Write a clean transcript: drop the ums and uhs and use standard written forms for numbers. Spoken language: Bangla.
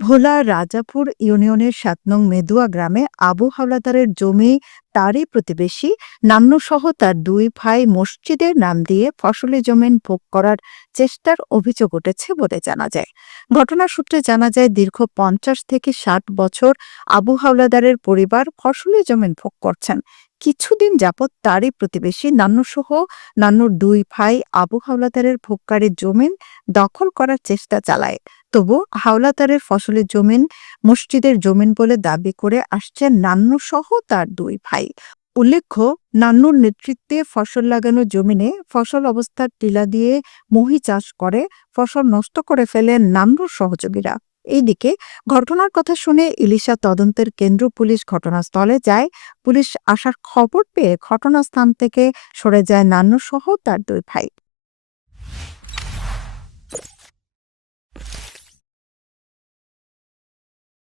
ভোলার রাজাপুর ইউনিয়নের ৭ নং মেদুয়া গ্রামে আবু হাওলাদারের জমি তারই প্রতিবেশী নান্নুসহ তার ২ ভাই মসজিদের নাম দিয়ে ফসলি জমিন ভোগ করার চেষ্টার অভিযোগ উঠেছে বলে জানা যায়। ঘটনার সূত্রে জানা যায়, দীর্ঘ ৫০ থেকে ৬০ বছর আবু হাওলাদারের পরিবার ফসলি জমিন ভোগ করছেন। কিছুদিন যাবৎ তারই প্রতিবেশী নান্নুসহ নান্নুর ২ ভাই আবু হাওলাদারের ভোগকারী জমিন দখল করার চেষ্টা চালায়। তবু হাওলাদারের ফসলের জমিন মসজিদের জমিন বলে দাবি করে আসছে নান্নু সহ তার ২ ভাই। উল্লেখ্য, নান্নুর নেতৃত্বে ফসল লাগানো জমিনে ফসল অবস্থার টিলা দিয়ে মহি চাষ করে ফসল নষ্ট করে ফেলে নান্নুর সহযোগীরা। এইদিকে ঘটনার কথা শুনে ইলিশা তদন্তের কেন্দ্র পুলিশ ঘটনাস্থলে যায়। পুলিশ আসার খবর পেয়ে ঘটনাস্থান থেকে সরে যায় নান্নু সহ তার ২ ভাই।